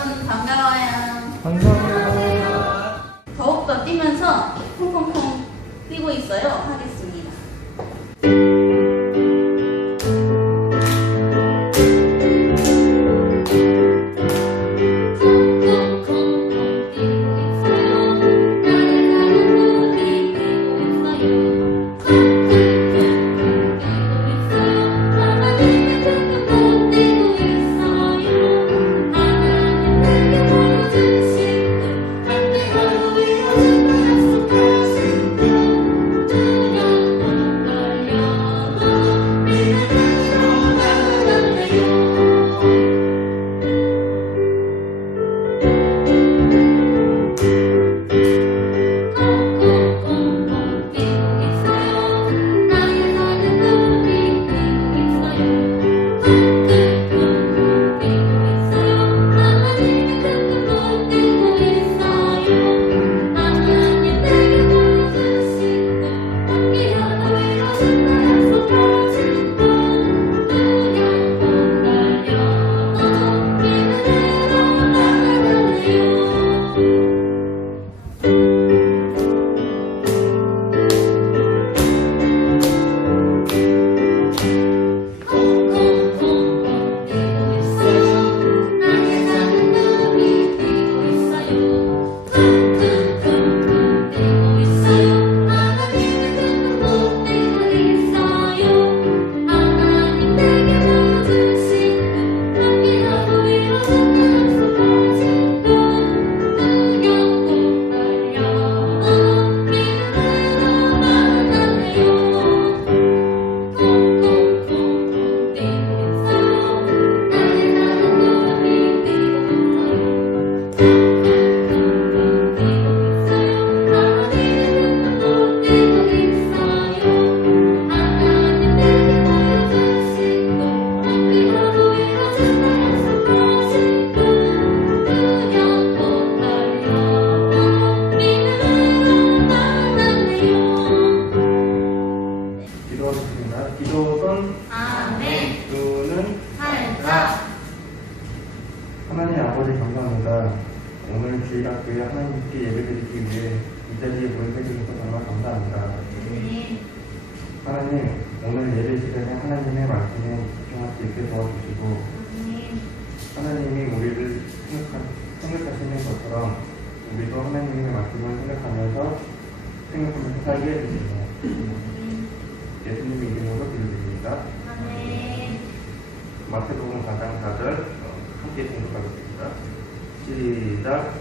여러분 반가워요. 반가워요. 더욱더 뛰면서 콩콩콩 뛰고 있어요. 하겠습니다. 기도선 아멘. 눈은 살짝. 하나님 아버지 감사합니다. 오늘 저희학교에 하나님께 예배드리기 위해 이 자리에 모여주셔서 정말 감사합니다. 네. 하나님, 오늘 예배 시간에 하나님의 말씀에 집중할 수 있게 도와주시고 하나님이 우리를 생각하시는 것처럼 우리도 하나님의 말씀을 생각하면서 살게 해주시고 예수님의 이름으로 기도드립니다. 아멘. 마태복음 4장 4절 함께 공독하겠습니다. 시작.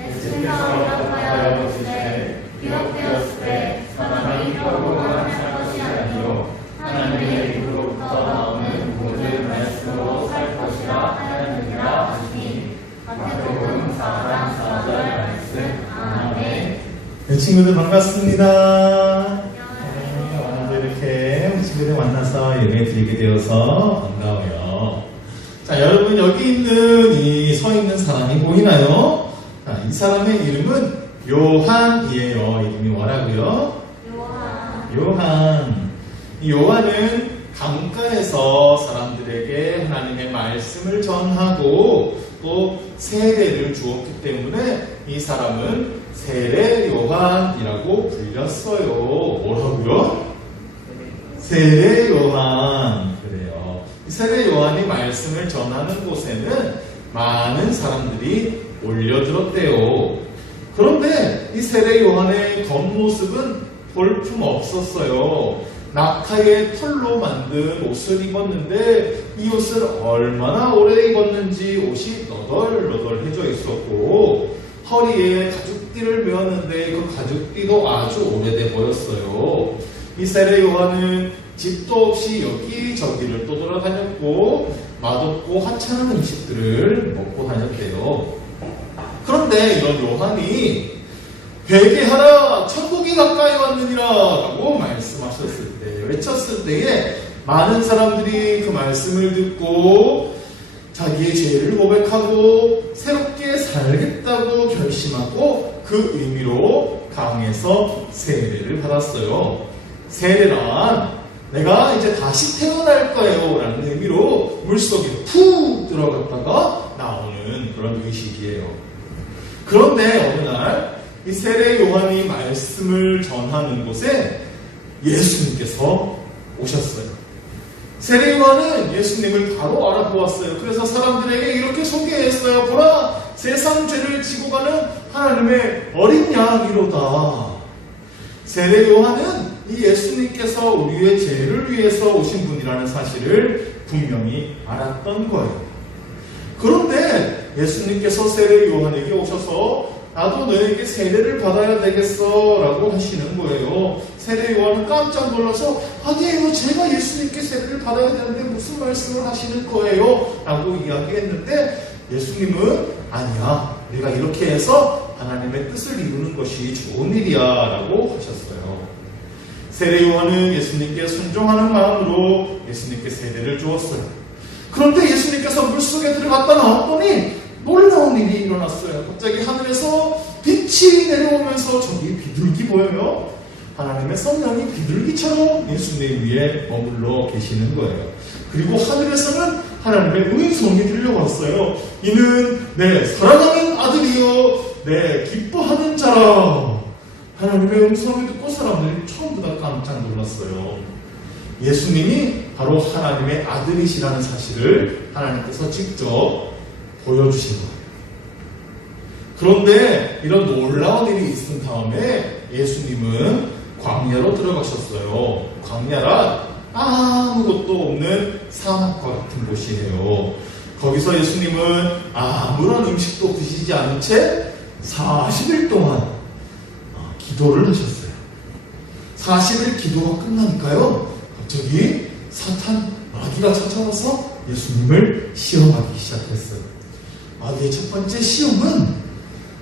예수께서 이렇게 이르시되 기록되었을 때 사람이 떡으로만 살 것이 아니요 하나님의 입으로부터 나오는 모든 말씀으로 살 것이라 하였느니라 하시니. 마태복음 4장 4절 말씀. 아멘. 네, 친구들 반갑습니다. 오늘 이렇게 우리 친구들 만나서 예배 드리게 되어서 반가워요. 자, 여러분 여기 있는 이 서 있는 사람이 보이나요? 자, 이 사람의 이름은 요한이에요. 이름이 뭐라고요? 요한. 이 요한은 강가에서 사람들에게 하나님의 말씀을 전하고 또 세례를 주었기 때문에 이 사람은 세례 요한이라고 불렸어요. 뭐라고요? 세례 요한. 그래요. 세례 요한이 말씀을 전하는 곳에는 많은 사람들이 몰려들었대요. 그런데 이 세례 요한의 겉모습은 볼품 없었어요. 낙타의 털로 만든 옷을 입었는데 이 옷을 얼마나 오래 입었는지 옷이 너덜너덜해져 있었고 허리에 가죽띠를 메었는데 그 가죽띠도 아주 오래돼 보였어요. 이 세례 요한은 집도 없이 여기저기를 떠돌아다녔고 맛없고 하찮은 음식들을 먹고 다녔대요. 그런데 이런 요한이 회개하라 천국이 가까이 왔느니라 라고 말씀하셨을 때, 외쳤을 때에 많은 사람들이 그 말씀을 듣고 자기의 죄를 고백하고 새롭게 살겠다고 결심하고 그 의미로 강에서 세례를 받았어요. 세례란 내가 이제 다시 태어날 거예요 라는 의미로 물속에 푹 들어갔다가 나오는 그런 의식이에요. 그런데 어느 날 이 세례 요한이 말씀을 전하는 곳에 예수님께서 오셨어요. 세례 요한은 예수님을 바로 알아보았어요. 그래서 사람들에게 이렇게 소개했어요. 보라, 세상 죄를 지고 가는 하나님의 어린 양이로다. 세례 요한은 이 예수님께서 우리의 죄를 위해서 오신 분이라는 사실을 분명히 알았던 거예요. 그런데 예수님께서 세례 요한에게 오셔서 나도 너에게 세례를 받아야 되겠어 라고 하시는 거예요. 세례 요한은 깜짝 놀라서 아니에요, 제가 예수님께 세례를 받아야 되는데 무슨 말씀을 하시는 거예요? 라고 이야기했는데 예수님은 아니야, 내가 이렇게 해서 하나님의 뜻을 이루는 것이 좋은 일이야 라고 하셨어요. 세례 요한은 예수님께 순종하는 마음으로 예수님께 세례를 주었어요. 그런데 예수님께서 물속에 들어갔다 나왔더니 놀라운 일이 일어났어요. 갑자기 하늘에서 빛이 내려오면서 저기 비둘기 보여요. 하나님의 성령이 비둘기처럼 예수님 위에 머물러 계시는 거예요. 그리고 하늘에서는 하나님의 음성이 들려왔어요. 이는 내 사랑하는 아들이요 내 기뻐하는 자라. 하나님의 음성을 듣고 사람들이 처음부 다 깜짝 놀랐어요. 예수님이 바로 하나님의 아들이시라는 사실을 하나님께서 직접 보여주신 거예요. 그런데 이런 놀라운 일이 있은 다음에 예수님은 광야로 들어가셨어요. 광야란 아무것도 없는 사막과 같은 곳이에요. 거기서 예수님은 아무런 음식도 드시지 않은 채 40일 동안 기도를 하셨어요. 40일 기도가 끝나니까요, 갑자기 사탄 마귀가 찾아와서 예수님을 시험하기 시작했어요. 마귀의 첫 번째 시험은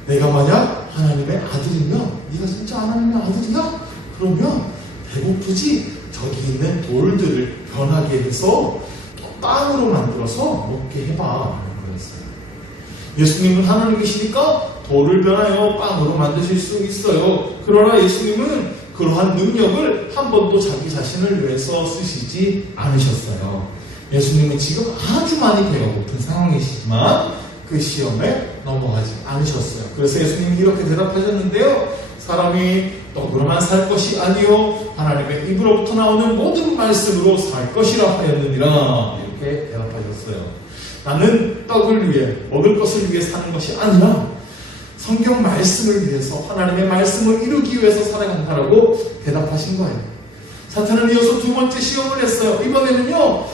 내가 만약 하나님의 아들이면, 네가 진짜 하나님의 아들이야? 그러면 배고프지? 저기 있는 돌들을 변하게 해서 빵으로 만들어서 먹게 해봐 라는 거였어요. 예수님은 하나님이시니까 돌을 변하여 빵으로 만드실 수 있어요. 그러나 예수님은 그러한 능력을 한 번도 자기 자신을 위해서 쓰시지 않으셨어요. 예수님은 지금 아주 많이 배가 고픈 상황이시지만 그 시험에 넘어가지 않으셨어요. 그래서 예수님이 이렇게 대답하셨는데요, 사람이 떡으로만 살 것이 아니요 하나님의 입으로부터 나오는 모든 말씀으로 살 것이라 하였느니라. 이렇게 대답하셨어요. 나는 떡을 위해, 먹을 것을 위해 사는 것이 아니라 성경 말씀을 위해서, 하나님의 말씀을 이루기 위해서 살아간다라고 대답하신 거예요. 사탄은 이어서 두 번째 시험을 했어요. 이번에는요,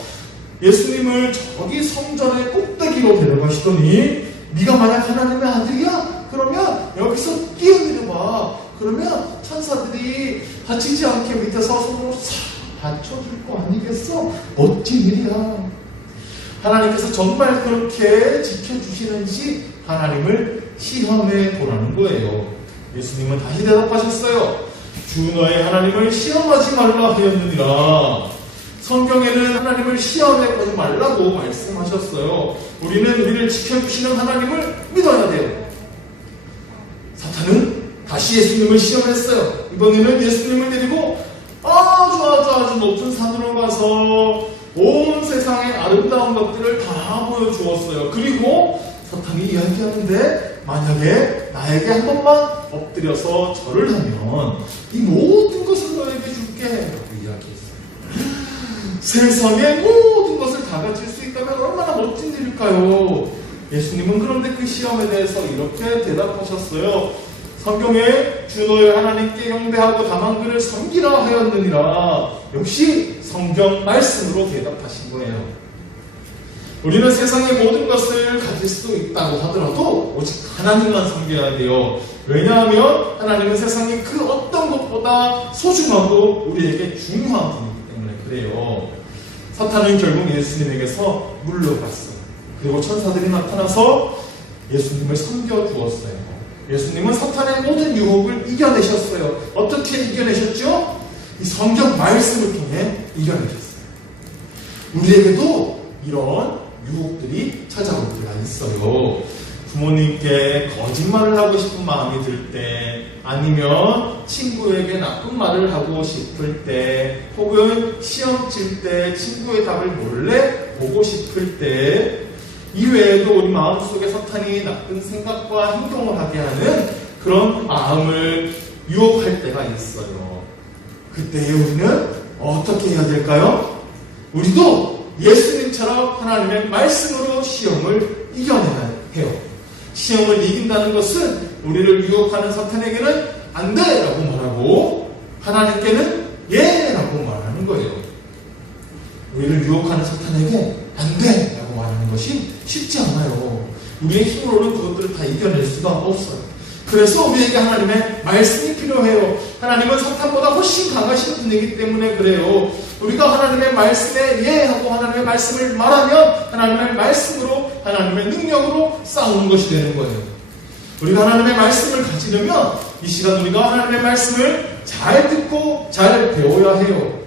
예수님을 저기 성전의 꼭대기로 데려가시더니 네가 만약 하나님의 아들이야? 그러면 여기서 뛰어내려봐. 그러면 천사들이 다치지 않게 밑에서 손으로 싹 받쳐줄 거 아니겠어? 멋진 일이야. 하나님께서 정말 그렇게 지켜주시는지 하나님을 시험해 보라는 거예요. 예수님은 다시 대답하셨어요. 주 너의 하나님을 시험하지 말라 하였느니라. 성경에는 하나님을 시험해 보지 말라고 말씀하셨어요. 우리는 우리를 지켜주시는 하나님을 믿어야 돼요. 사탄은 다시 예수님을 시험했어요. 이번에는 예수님을 데리고 아주 높은 산으로 가서 온 세상의 아름다운 것들을 다 보여주었어요. 그리고 사탄이 이야기하는데 만약에 나에게 한 번만 엎드려서 절을 하면 이 모든 것을 너에게 줄게 라고 이야기했어요. 세상의 모든 것을 다 가질 수 있다면 얼마나 멋진 일일까요? 예수님은 그런데 그 시험에 대해서 이렇게 대답하셨어요. 성경에 주 너의 하나님께 경배하고 다만 그를 섬기라 하였느니라. 역시 성경 말씀으로 대답하신 거예요. 우리는 세상의 모든 것을 가질 수 있다고 하더라도 오직 하나님만 섬겨야 돼요. 왜냐하면 하나님은 세상의 그 어떤 것보다 소중하고 우리에게 중요한 분이기 때문에 그래요. 사탄은 결국 예수님에게서 물러갔어요. 그리고 천사들이 나타나서 예수님을 섬겨주었어요. 예수님은 사탄의 모든 유혹을 이겨내셨어요. 어떻게 이겨내셨죠? 이 성경 말씀을 통해 이겨내셨어요. 우리에게도 이런 유혹들이 찾아올 때가 있어요. 부모님께 거짓말을 하고 싶은 마음이 들 때, 아니면 친구에게 나쁜 말을 하고 싶을 때, 혹은 시험 칠 때 친구의 답을 몰래 보고 싶을 때, 이외에도 우리 마음속에 사탄이 나쁜 생각과 행동을 하게 하는 그런 마음을 유혹할 때가 있어요. 그때에 우리는 어떻게 해야 될까요? 우리도 예수님처럼 하나님의 말씀으로 시험을 이겨내야 해요. 시험을 이긴다는 것은 우리를 유혹하는 사탄에게는 안 돼! 라고 말하고 하나님께는 예! 라고 말하는 거예요. 우리를 유혹하는 사탄에게 안 돼! 라고 말하는 것이 쉽지 않아요. 우리의 힘으로는 그것들을 다 이겨낼 수가 없어요. 그래서 우리에게 하나님의 말씀이 필요해요. 하나님은 사탄보다 훨씬 강하신 분이기 때문에 그래요. 우리가 하나님의 말씀에 예 하고 하나님의 말씀을 말하면 하나님의 말씀으로 하나님의 능력으로 싸우는 것이 되는 거예요. 우리가 하나님의 말씀을 가지려면 이 시간 우리가 하나님의 말씀을 잘 듣고 잘 배워야 해요.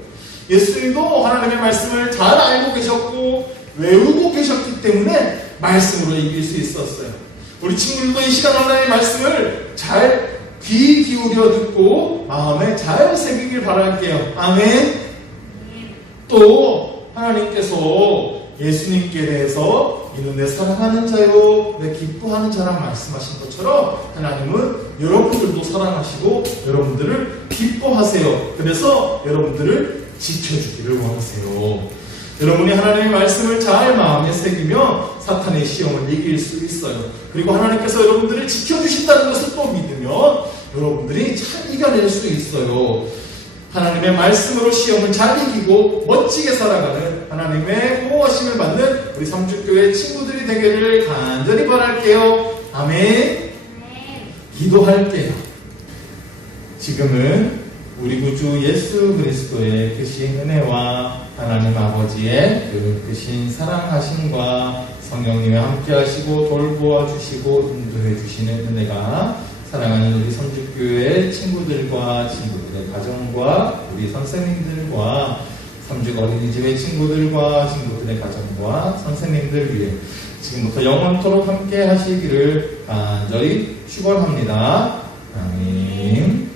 예수님도 하나님의 말씀을 잘 알고 계셨고 외우고 계셨기 때문에 말씀으로 이길 수 있었어요. 우리 친구들도 이 시간 하나님의 말씀을 잘 귀 기울여 듣고 마음에 잘 새기길 바랄게요. 아멘. 또 하나님께서 예수님께 대해서 이는 내 사랑하는 자요 내 기뻐하는 자라 말씀하신 것처럼 하나님은 여러분들도 사랑하시고 여러분들을 기뻐하세요. 그래서 여러분들을 지켜주기를 원하세요. 여러분이 하나님의 말씀을 잘 마음에 새기면 사탄의 시험을 이길 수 있어요. 그리고 하나님께서 여러분들을 지켜주신다는 것을 또 믿으면 여러분들이 잘 이겨낼 수 있어요. 하나님의 말씀으로 시험을 잘 이기고 멋지게 살아가는 하나님의 보호하심을 받는 우리 삼주교회 친구들이 되기를 간절히 바랄게요. 아멘. 기도할게요. 지금은 우리 구주 예수 그리스도의 크신 은혜와 하나님 아버지의 그 크신 사랑하심과 성령님의 함께하시고 돌보아 주시고 인도해 주시는 은혜가 사랑하는 우리 삼주교회 친구들과 친구들의 가정과 우리 선생님들과 삼주 어린이집의 친구들과 친구들의 가정과 선생님들 위해 지금부터 영원토록 함께 하시기를 간절히 축원합니다. 아멘.